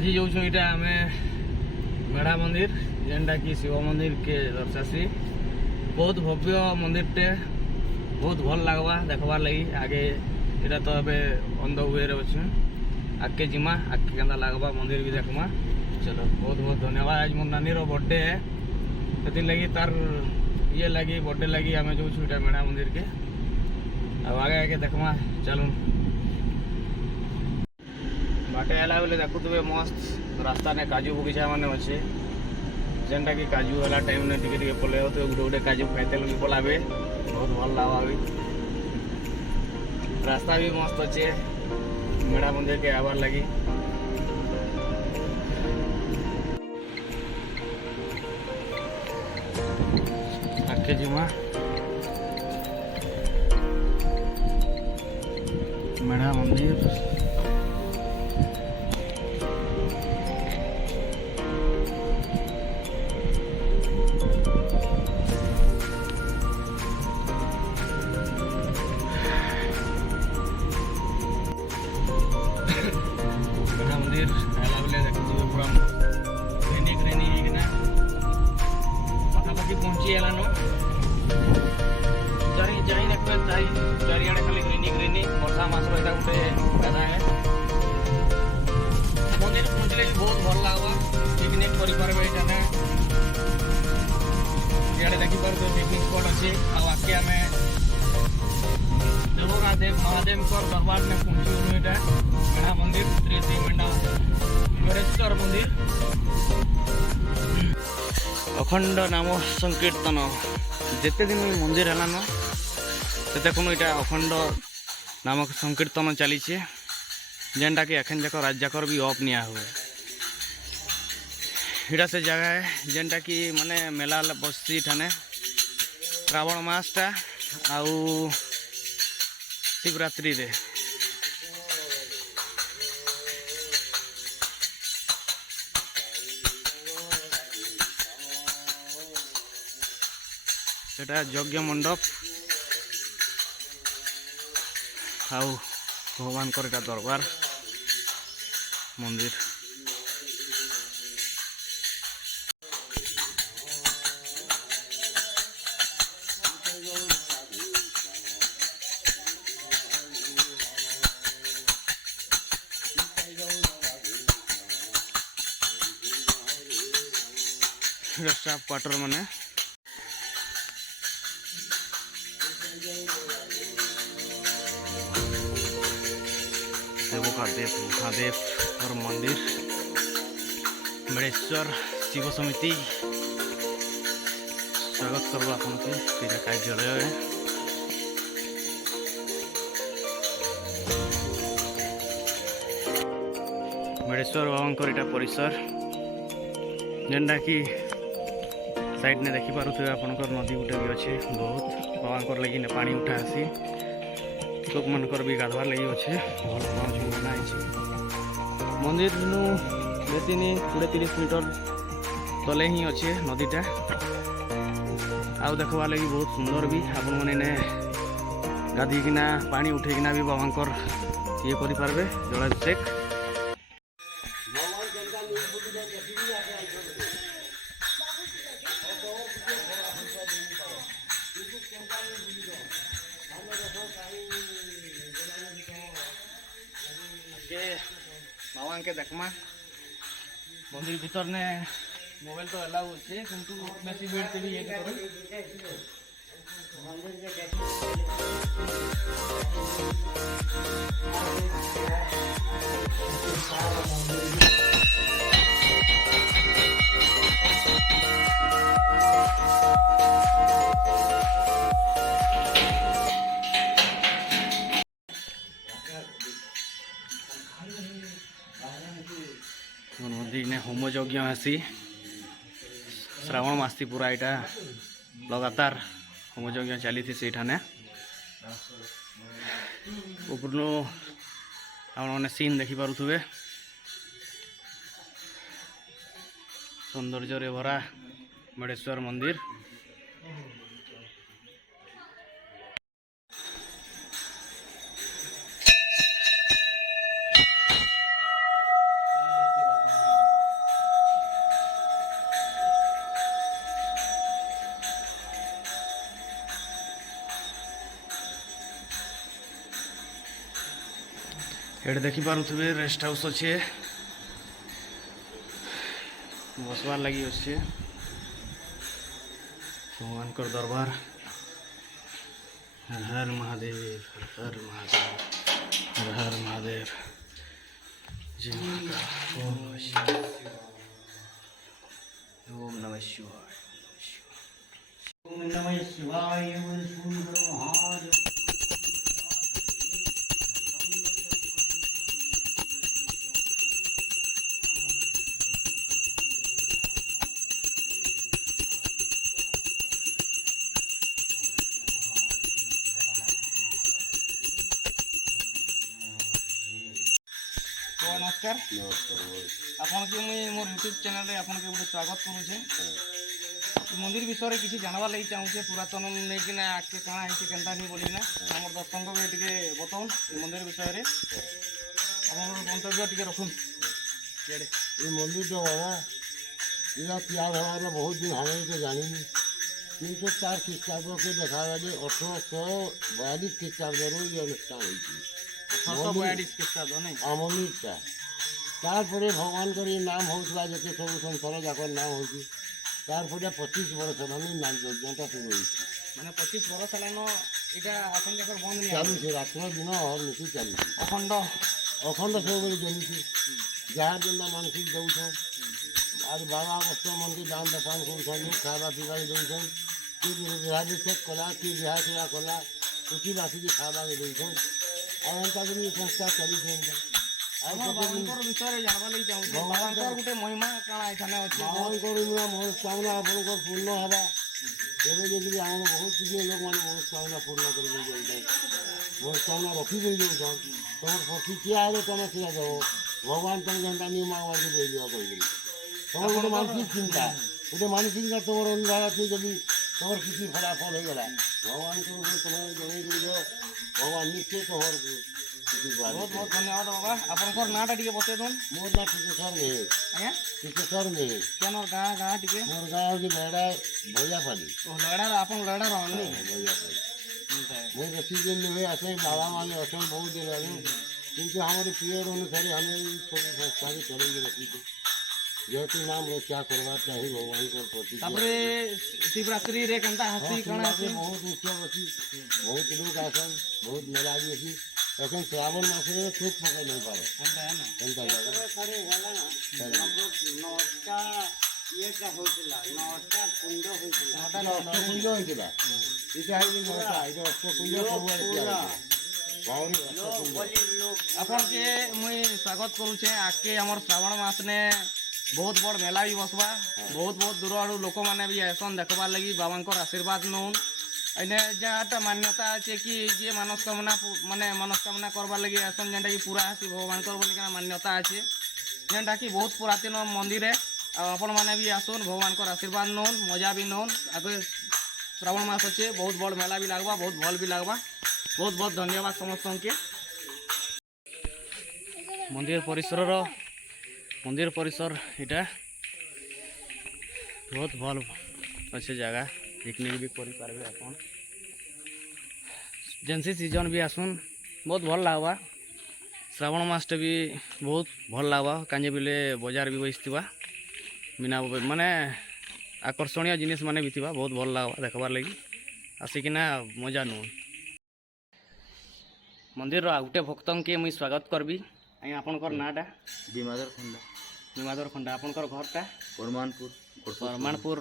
आज जो इटा आम मेढ़ा मंदिर जेनटा कि शिव मंदिर के दर्शासी बहुत भव्य मंदिर टे बहुत भल लगवा देखवार लगी आगे इटा तो अबे ऑन द वे अच्छे आगे जिमा आगे केंदा लगवा मंदिर भी देखमा। चलो बहुत बहुत धन्यवाद। आज मोर नानी रो बर्थडे है से लगी तार ये लगी बर्थडे लगी आम जो इटा मेढ़ा मंदिर के अब आगे आगे देखमा। चलो बाटे आला बेले देखुवे मस्त रास्ता ने काजू बगीचा मान अच्छे जेनटा कि काजू वाला टाइम ने टिके पले तो गोटे गोटे काजू खाइते लगे पलाबे बहुत भल लगा भी रास्ता भी मस्त अच्छे मेढ़ा मंदिर के आवार लगी। आगे जीमा मेढ़ा मंदिर पहुंची चारिड़े खाली ग्रीनी ग्रीनी वर्षा मस गोटे गाधा है मंदिर पहुंचले बहुत भल लगवा पिकनिक करें इे देखिपार पिकनिक स्पट अच्छे आगे आम जगन्नाथ महादेव दरबार में पहुंचू इटा मेढ़ा मंदिर श्री श्री मेढ़ेश्वर मंदिर अखंड नाम संकीर्तन जिते दिन मंदिर है न से इटा अखंड नामक संकीर्तन चली जेनटा कि एखन जाक रात जाकर भी अप निया हुए इटा से जगह है जेनटा कि माने मेला बसी ठाने श्रावण मासटा आउ शिवरात्रि रे सेटा यज्ञ मंडप आउ भगवान को दरबार मंदिर स्टाफ क्वार्टर माने महादेव महादेव और मंदिर मेढ़ेश्वर शिव समिति स्वागत करवा आपन के पूजा कार्यालय है। मेढ़ेश्वर बाबा इटा परिसर जेनटा कि साइड ने देखी पारे आपंकर नदी गुटे भी अच्छे बहुत बाबा लगी पानी उठा आसी लोक मनकर भी गाधवार लगी अच्छे भल पाँच बना मंदिर बेसी नहीं 20-30 मीटर तले ही अच्छे नदीटा आउ देखवा लगी बहुत सुंदर भी आपण मैंने गाधीकिना पानी उठेकिना भी बाबांकर ये करें जलाभिषेक बाबा के देखमा मंदिर भीतर ने मोबाइल तो अलाउ अच्छे किंतु बेसी भीड़ से भी ये नदी ने होम यज्ञ आसी श्रावण मासी पूरा इटा लगातार होम यज्ञ चली थी सेठाने ऊपर आपने सीन देखी पारुथुवे सौंदर्य भरा मेढ़ेश्वर मंदिर। ये देखिपे रेस्ट हाउस अच्छे बसवार लगी अच्छे भगवान दरबार। हर हर महादेव, हर हर महादेव, हर हर महादेव। जय माता। ओम नमः शिवाय। ओम नमः शिवाय। ओम सुंदर महादेव। तो नमस्कार आपन के मुई मोर यूट्यूब चैनल रे आपन के गोटे स्वागत करूछे। मंदिर विषय किसी जानवार लगी चाहूँचे पुरातन नहीं कि आगे कଣା है केन्ता नहीं बोली ना आम दर्शक को टे बताऊन मंदिर विषय रे आप मंतव्य टे रखुन। ये मंदिर तो बाबा इला तैयार हमारे बहुत दिन हमें तो जानी 304 ख्रीष्टाब्द के देखा गया 1842 ख्रीष्टाब्द ये अनुष्ठान हुई थी 1842 ख्रीष्टाब्द नहीं मंदिरटा तारपरे भगवान कर नाम होता जिते सब संसार जाकर नाम होती तारपरे 25 वर्ष हेलानी नाम यज्ञटा शुरू हुई मैंने 25 वर्ष हेलान इटा अपन जाकर बंद नहीं चालू रात्र दिन और नीति चालू अखंड अखंड सब चलुची जहाँ जेना मानसिक दौन आज बाबा बस्त मन के दान दपान कर खावा पीवा दौन कि विवाह कला कि बिहा सेवा कला खुशी बासी खावा दौन आंता संस्था चली विषय जानवा लगी चाहूँ गोटे महिमा काଣା एखाने अच्छे मनोस्कामना आप पूर्ण हवा तेरे देखिए आम बहुत किसी लोग मैंने मनोस्कामना पूर्ण कर मनोस्कामना रखी कर तुम पक्षी किए आए तुम सीधा देव भगवान तुम जनता नहीं मांगवा के दे दिया कह तुम गोटे मानसिक चिंता गोटे मानसिक तुम अनुराग अच्छे जब तुम किसी फलाफल हो गला भगवान को तुम जन भगवान निश्चय तुम बहुत बहुत धन्यवाद बाबा आपन नाटा टे बते दून मोर ना टिकेश्वर में आज्ञा टिकेश्वर में क्या गाँ गाँ टे मोर गाँव की लड़ा भैयापाली लड़ा आप लड़ा रहनी भैयापाली मुझे बेसी दिन हुए आसे बाबा माने असन बहुत दिन रहे किंतु हमारे पीरियड अनुसार हमें सब संस्था के चलेंगे रखी थे जेहेतु नाम लोग क्या करवा चाहिए भगवान को प्रति शिवरात्रि रे केनता हसी कणा बहुत उत्सव अच्छी बहुत लोग आसन बहुत मेला भी अच्छी এখন শ্রাবণ মাসে ঠিক পকাই नहीं पारे एंता है ना অষ্টকুঞ্জ হয়েছিল এটা হইনি নটা এটা অষ্টকুঞ্জ आपन के मुई स्वागत करूछे आके हमर श्रावण मास ने बहुत बड़ मेला भी बसवा बहुत बहुत दूर आड़ू लोक मैंने भी आसन देखबार लगी बाबा आशीर्वाद नौन एने जहाँटा मान्यता अच्छे कि जे मनस्कामना माने मनस्कामना करवार लगी आसन जेनटा कि पूरा आसी भगवान बोलिका मान्यता अच्छे जेनटा कि बहुत पुरातन मंदिर है आपण मैंने भी आसन भगवान आशीर्वाद नौन मजा भी नौन आगे श्रावण मास अच्छे बहुत बड़ मेला भी लगवा बहुत भल भी लगवा बहुत बहुत धन्यवाद समस्त के मंदिर परिसर इटा बहुत भल अच्छे जगह पिकनिक भी करि पारबे अपन जेनसी सीजन भी आसुन बहुत भल लगवा श्रावण मासटे भी बहुत भल लगवा कांजे बिले बजार भी बसवा मीना माने आकर्षणीय जिनिस माने भी थिबा बहुत भल लगवा देखबार लगी आसिकिना मजा नु मंदिर गोटे भक्तन के मुई स्वागत करबी आई आपनकर नाटा विमाधर खंडा आपनकर घरटा परमानपुर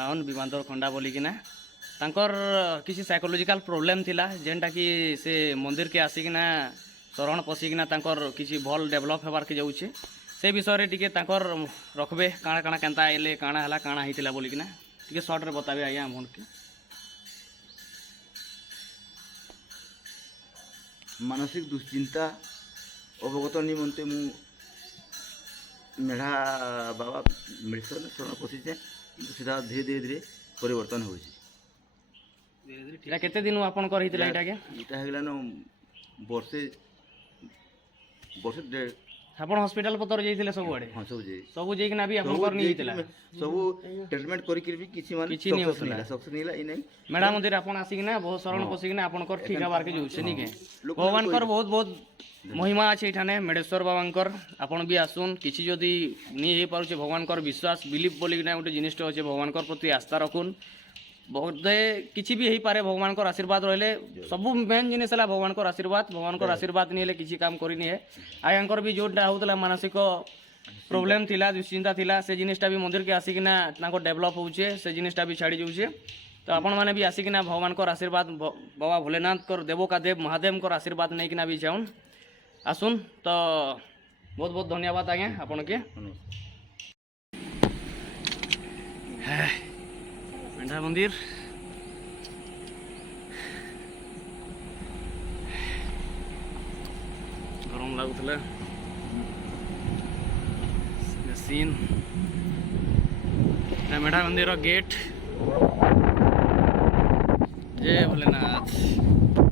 आउन विमाधर खंडा बोलिकिना तांकर किसी साइकोलॉजिकल प्रॉब्लम थिला जेनटा कि से मंदिर के आसिकिना शरण पशिकिना तांकर किसी भल डेवलप हेबार के जाउछे से विषय रे टिके तांकर रखबे काଣା काଣା केनता आइले काଣା हला काଣା हितिला बोलिकिना टिके शॉर्ट रे बताबे आया हमन के मानसिक दुश्चिंता अवगत निमंते मु मेढ़ा बाबा मेडिकल शरण पशिचे सीधा धीरे धीरे धीरे परिवर्तन हो केते दिन आपन कर हितिला इटा के इटा हेगला न वर्षे वर्षे ଆପଣ ହସ୍ପିଟାଲ ପତ୍ର ଯାଇଥିଲେ ସବୁଆଡ଼େ ହଁ ସବୁ ଯାଇ ସବୁ ଯାଇକିନା ବି ଆପଣଙ୍କର ନି ହେଇଥିଲା ସବୁ ଟ୍ରିଟମେଣ୍ଟ କରିକିରି ବି କିଛି ମାନେ କିଛି ନି ହଉଥିଲା ସକ୍ସେସ୍ ନେଇଲା ଏଇ ନାଇଁ ମେଢା ମନ୍ଦିର ଆପଣ ଆସିକିନା ବହୁତ ଶରଣ ପଶିକିନା ଆପଣଙ୍କର ଠିକ ହେବାରକେ ଯାଉଛେ ନିକେ ଭଗବାନଙ୍କର ବହୁତ ବହୁତ ମହିମା ଅଛି ଏଠାନେ ମେଢେଶ୍ୱର ବାବାଙ୍କର ଆପଣ ବି ଆସୁନ୍ କିଛି ଯଦି ନି ହେଇପାରୁଛେ ଭଗବାନଙ୍କର ବିଶ୍ୱାସ ବିଲିଭ ବୋଲିକିନା ଗୋଟେ ଜିନିଷଟେ ଅଛି ଭଗବାନଙ୍କର ପ୍ରତି ଆସ୍ଥା ରଖୁନ୍ ବୋଧେ କିଛି ବି ହେଇପାରେ ଭଗବାନଙ୍କର ଆଶୀର୍ବାଦ ରହିଲେ ସବୁ ମେନ୍ ଜିନିଷ ହେଲା ଭଗବାନଙ୍କର ଆଶୀର୍ବାଦ ନି ହେଲେ କିଛି କାମ କରିନି ହେ ଆଜ୍ଞାଙ୍କର ବି ଯୋଉଟା ହଉଥିଲା ମାନସିକ ପ୍ରୋବ୍ଲେମ୍ ଥିଲା ଦୁଶ୍ଚିନ୍ତା ଥିଲା ସେ ଜିନିଷଟା ବି ମନ୍ଦିରକେ ଆସିକିନା ତାଙ୍କର ଡେଭଲପ୍ ହଉଛେ ସେ ଜିନିଷଟା ବି ଛାଡ଼ି ଯାଉଛେ ତ ଆପଣମାନେ ବି ଆସିକିନା ଭଗବାନଙ୍କର ଆଶୀର୍ବାଦ ବାବା ଭୋଲେନାଥଙ୍କର ଦେବକା ଦେବ ମହାଦେବଙ୍କର ଆଶୀର୍ବାଦ ନେଇକିନା ବି ଯାଉନ୍ ଆସୁନ୍ ତ ବହୁତ ବହୁତ ଧନ୍ୟବାଦ ଆଜ୍ଞା ଆପଣକେ ମେଣ୍ଢା ମନ୍ଦିର ଗରମ ଲାଗୁଥିଲା ସିନ୍ ମେଣ୍ଢା ମନ୍ଦିର ଗେଟ୍ ଜୟ ଭୋଲେନାଥ